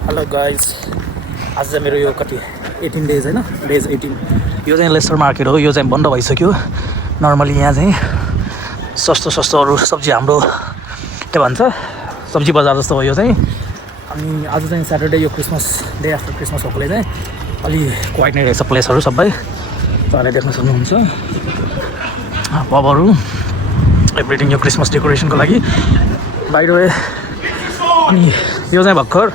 Hello guys आज चाहिँ मेरो यो कति 18 डेज होइन डेज 18 यो चाहिँ लेस्टर मार्केट हो यो चाहिँ बन्द भइसक्यो नर्मली यहाँ चाहिँ सस्तोहरू सब्जी हाम्रो के भन्छ सब्जी बजार जस्तो हो यो चाहिँ अनि आज चाहिँ स्याटरडे यो क्रिसमस डे आफ्टर क्रिसमस भएकोले चाहिँ अलि क्वाइट नै रहेछ प्लेसहरू सबै तपाईँले देख्न सक्नुहुन्छ पबहरू एभ्रिथिङ यो क्रिसमस डेकोरेसनको लागि बाइ द वे अनि यो चाहिँ भर्खर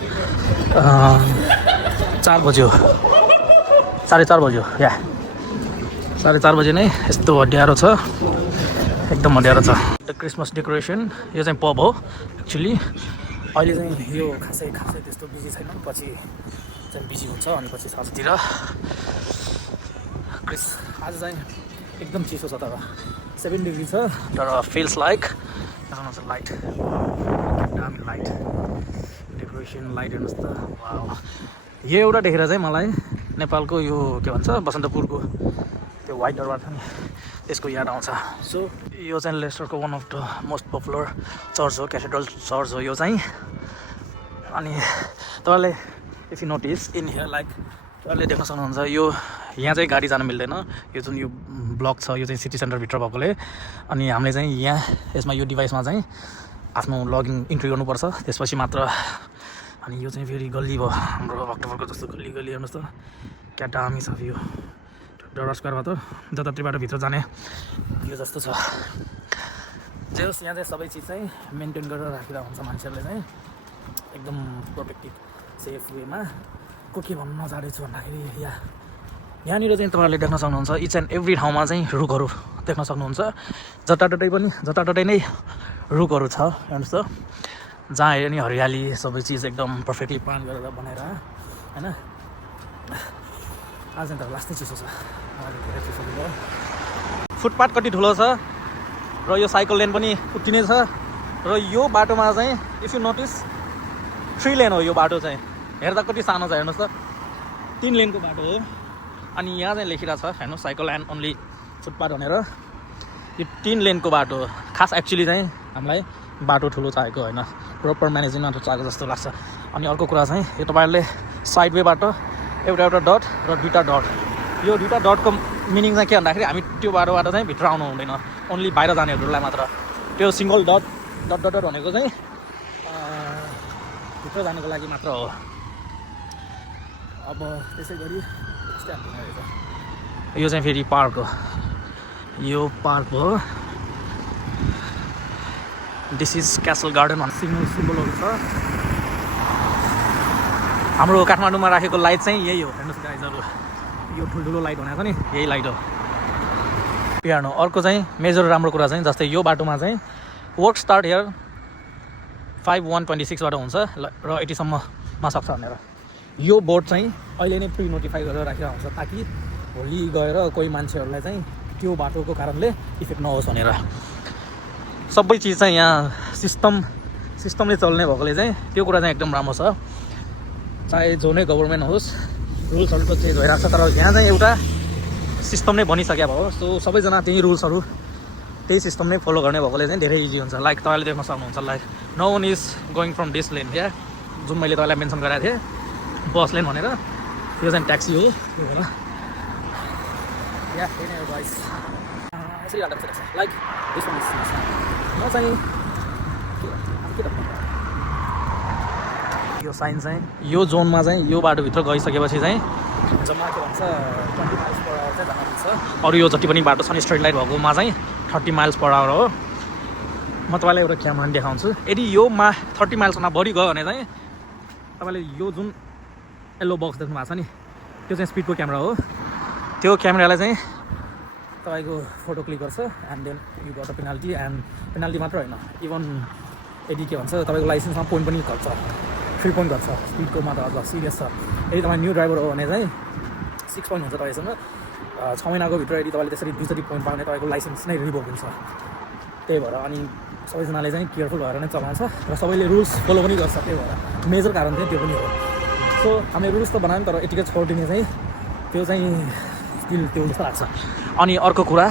4 बज्यो 4:30 बज्यो या 4:30 बजे नै यस्तो अँध्यारो छ एकदम अँध्यारो छ द क्रिसमस डेकोरेसन यो चाहिँ पब हो एक्चुअली अहिले चाहिँ यो खासै त्यस्तो बिजी छैन पछि चाहिँ बिजी हुन्छ अनि पछि साँझतिर आज चाहिँ एकदम चिसो छ तर 7 डिग्री छ तर फिल्स लाइक लाइट दामी लाइट डेकोरेसन लाइट हेर्नुहोस् त वाउ यो एउटा देखेर चाहिँ मलाई नेपालको यो के भन्छ बसन्तपुरको त्यो व्हाइट दरबार छ नि त्यसको याद आउँछ सो यो चाहिँ लेस्टरको one of the most popular church हो क्याथेड्रल चर्च हो यो चाहिँ अनि तपाईँले if you notice in here like तपाईँले देख्न सक्नुहुन्छ यो यहाँ चाहिँ गाडी जान मिल्दैन यो जुन यो ब्लक छ यो चाहिँ सिटी सेन्टरभित्र भएकोले अनि हामीले चाहिँ यहाँ यसमा यो डिभाइसमा चाहिँ आफ्नो लगइन इन्ट्री गर्नुपर्छ त्यसपछि मात्र अनि यो चाहिँ फेरि गल्ली भयो हाम्रो अक्टोबरको जस्तो गल्ली हेर्नुहोस् त क्या दामी छ यो डर स्क्वायरबाट जताततैबाट भित्र जाने यो जस्तो छ जे होस् यहाँ चाहिँ सबै चिज चाहिँ मेन्टेन गरेर राखेर हुन्छ मान्छेहरूले चाहिँ एकदम प्रोटेक्टिभ सेफ वेमा के भन्न जाँदैछु भन्दाखेरि यहाँनिर चाहिँ तपाईँहरूले देख्न सक्नुहुन्छ इच एन्ड एभ्री ठाउँमा चाहिँ रुखहरू देख्न सक्नुहुन्छ जताततै नै रुखहरू छ हेर्नुहोस् त जहाँ हेऱ्यो नि हरियाली सबै चिज एकदम पर्फेक्टली प्लान गरेर बनाएर होइन आज चाहिँ त लास्टै चिसो छ धेरै चिसो भयो फुटपाथ कति ठुलो छ र यो साइकल लेन पनि उत्तिनै छ र यो बाटोमा चाहिँ इफ यु नोटिस 3 लेन हो यो बाटो चाहिँ हेर्दा कति सानो छ हेर्नुहोस् त 3 लेनको बाटो हो अनि यहाँ चाहिँ लेखिरहेको छ हेर्नुहोस् साइकल एन्ड ओन्ली फुटपाथ भनेर यो 3 लेनको बाटो हो खास एक्चुअली चाहिँ हामीलाई बाटो ठुलो चाहिएको होइन प्रोपर म्यानेजमेन्ट चाहिएको जस्तो लाग्छ अनि अर्को कुरा चाहिँ यो तपाईँहरूले साइड वेबाट एउटा डट र 2टा डट यो 2टा डटको मिनिङ चाहिँ के भन्दाखेरि हामी त्यो बाटोबाट चाहिँ भित्र आउनु हुँदैन ओन्ली बाहिर जानेहरूलाई मात्र त्यो सिङ्गल डट भनेको चाहिँ भित्र जानुको लागि मात्र हो अब त्यसै गरी यो चाहिँ फेरि पार्क हो यो पार्क हो दिस इज क्यासल गार्डन भन्ने सिम्बलहरू छ हाम्रो काठमाडौँमा राखेको लाइट चाहिँ यही हो हेर्नुहोस् गाइजहरू यो ठुल्ठुलो लाइट भनेको नि यही लाइट हो पियानो अर्को चाहिँ मेजर राम्रो कुरा चाहिँ जस्तै यो बाटोमा चाहिँ वर्क स्टार्ट हियर 5:126बाट हुन्छ र 80सम्ममा सक्छ भनेर यो बोर्ड चाहिँ अहिले नै प्रि नोटिफाई गरेर राखेर हुन्छ ताकि भोलि गएर कोही मान्छेहरूलाई चाहिँ त्यो बाटोको कारणले इफेक्ट नहोस् भनेर सबै चिज चाहिँ यहाँ सिस्टमले चल्ने भएकोले चाहिँ त्यो कुरा चाहिँ एकदम राम्रो छ चाहे जो नै गभर्मेन्ट होस् रुल्सहरू त चेन्ज भइरहेको छ तर यहाँ चाहिँ एउटा सिस्टम नै बनिसक्यो भयो सो सबैजना त्यही रुल्सहरू त्यही सिस्टम नै फलो गर्ने भएकोले चाहिँ धेरै इजी हुन्छ लाइक तपाईँले देख्न सक्नुहुन्छ like no one is going from this lane क्या जुन मैले तपाईँलाई मेन्सन गराएको थिएँ बस लेन भनेर यो चाहिँ ट्याक्सी हो त्यो होला यसरी हाल्दा लाइक म चाहिँ यो साइन चाहिँ यो जोनमा चाहिँ यो बाटोभित्र गइसकेपछि चाहिँ जम्मा के भन्छ 20 माइल्स पर आवर चाहिँ जान दिन्छ अरू यो जति पनि बाटो छ नि स्ट्रेट लाइट भएकोमा चाहिँ 30 माइल्स पर आवर हो म तपाईँलाई एउटा क्यामेरा देखाउँछु यदि योमा 30 माइल्सभन्दा बढी गयो भने चाहिँ तपाईँले यो जुन येल्लो बक्स देख्नु भएको छ नि त्यो चाहिँ स्पिडको क्यामेरा हो त्यो क्यामेरालाई चाहिँ तपाईँको फोटो क्लिक गर्छ and then you got a penalty and penalty मात्र होइन इभन यदि के भन्छ तपाईँको लाइसेन्समा पोइन्ट पनि घट्छ 3 पोइन्ट घट्छ स्पिडको मात्र अझ सिरियस छ यदि तपाईँ न्यू ड्राइभर हो भने चाहिँ 6 पोइन्ट हुन्छ तपाईँसँग 6 महिनाको भित्र यदि तपाईँले त्यसरी 2 पोइन्ट पाउने तपाईँको लाइसेन्स नै रिभोक हुन्छ त्यही भएर अनि सबैजनाले चाहिँ केयरफुल भएर नै चलाउँछ र सबैले रुल्स फलो पनि गर्छ त्यही भएर मेजर कारण चाहिँ त्यो पनि हो सो हामीले रुल्स त बनायौँ तर यतिकै छोडिदिने चाहिँ त्यो चाहिँ स्टिल त्यो जस्तो लाग्छ अनि अर्को कुरा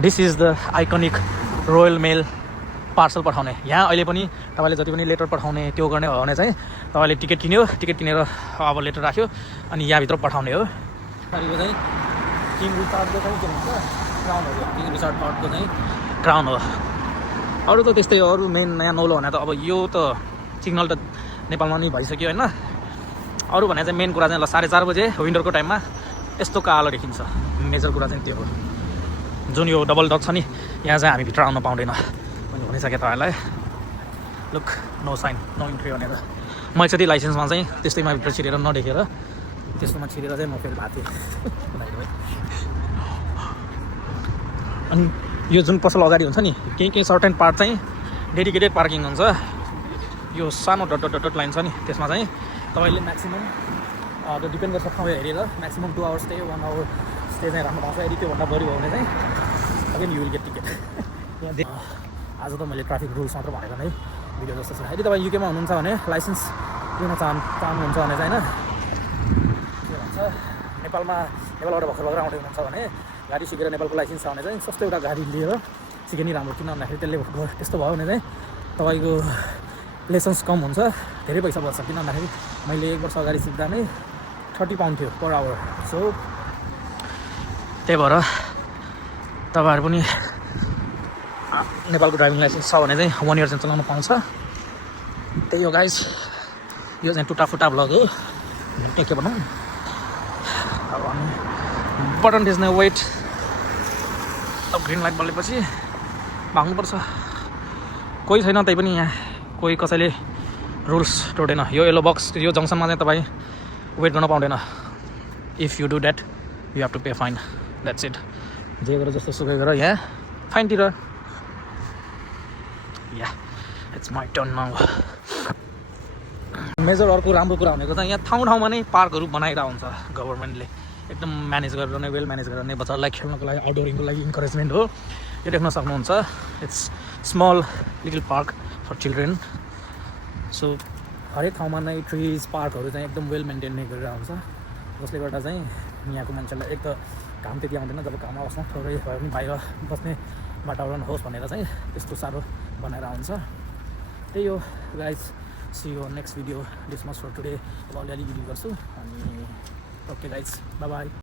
this is the iconic Royal Mail parcel पठाउने यहाँ अहिले पनि तपाईँले जति पनि लेटर पठाउने त्यो गर्ने हो भने चाहिँ तपाईँले टिकट किन्यो, टिकट किनेर अब लेटर राख्यो अनि यहाँभित्र पठाउने हो। यो चाहिँ किङ रिसर्टको चाहिँ के भन्छ क्राउन हो। किङ रिसर्ट हटको चाहिँ क्राउन हो। अरू त त्यस्तै हो। अरू मेन नयाँ नौलो भने त अब यो त सिग्नल त नेपालमा नि भइसक्यो होइन। अरू भने चाहिँ मेन कुरा चाहिँ ल 4:30 बजे विन्टरको टाइममा यस्तो कालो देखिन्छ। मेजर कुरा चाहिँ त्यो हो। जुन यो डबल डक छ नि यहाँ चाहिँ हामी भित्र आउन पाउँदैन पनि भनिसकेँ तपाईँलाई। Look no sign no entry भनेर। मैले चाहिँ लाइसेन्समा चाहिँ त्यस्तैमा भित्र छिरेर नदेखेर त्यस्तोमा छिरेर चाहिँ म फेरि भएको थिएँ। अनि यो जुन पसल अगाडि हुन्छ नि केही सर्टेन पार्ट चाहिँ डेडिकेटेड पार्किङ हुन्छ। यो सानो डट डट डट लाइन छ नि त्यसमा चाहिँ तपाईँले म्याक्सिमम् त्यो डिपेन्ड गर्छ ठाउँ हेरेर maximum 2 hours stay 1 hour stay चाहिँ राख्नु पाउँछ। यदि त्योभन्दा बढी भयो भने चाहिँ again you will get ticket. आज त मैले ट्राफिक रुल्स मात्र भनेको नै भिडियो जस्तो छ। यदि तपाईँ युकेमा हुनुहुन्छ भने लाइसेन्स लिन चाहनुहुन्छ भने चाहिँ होइन के भन्छ नेपालबाट भर्खर आउँदै हुनुहुन्छ भने गाडी सिकेर नेपालको लाइसेन्स छ भने चाहिँ सस्तो एउटा गाडी लिएर सिके नि राम्रो। किन भन्दाखेरि त्यसले त्यस्तो भयो भने चाहिँ तपाईँको लेसन्स कम हुन्छ, धेरै पैसा बच्छ। किन भन्दाखेरि मैले 1 वर्ष अगाडि सिक्दा नै 30 पाउन्ड थियो पर आवर। सो त्यही भएर तपाईँहरू पनि नेपालको ड्राइभिङ लाइसेन्स छ भने चाहिँ 1 इयर चाहिँ चलाउनु पाउँछ। त्यही हो गाइस। यो चाहिँ टुटाफुटा भ्लग हो। के भनौँ अब हामी बटन थिच्ने वेट। अब ग्रिन लाइट बलेपछि भाग्नुपर्छ। कोही छैन त्यही पनि यहाँ कोही कसैले रुल्स तोडेन। यो येलो बक्स यो जङ्सनमा चाहिँ तपाईँ वेट गर्न पाउँदैन। If you do that you have to pay fine. That's it. जे गर जस्तो सुकै गर यहाँ फाइन तिर। Yeah it's my turn now. Major अर्को राम्रो कुरा भनेको चाहिँ यहाँ ठाउँमा नै पार्कहरू बनाइरहेको हुन्छ गभर्मेन्टले। एकदम म्यानेज गरेर नै वेल म्यानेज गरेर नै बच्चाहरूलाई खेल्नको लागि आउटडोरिङको लागि इन्करेजमेन्ट हो। यो देख्न सक्नुहुन्छ। It's small little park for children. So हरेक ठाउँमा नै ट्रिज पार्कहरू चाहिँ एकदम वेल मेन्टेन नै गरेर हुन्छ। जसले गर्दा चाहिँ यहाँको मान्छेलाई एक त घाम त्यति आउँदैन। जब घाम आउँछ थोरै भए पनि बाहिर बस्ने वातावरण होस् भनेर चाहिँ त्यस्तो साह्रो बनाएर हुन्छ। त्यही हो guys. See you next video. This much for today. अब अलिअलि भिडियो गर्छु अनि ओके गाइज बाई बाई।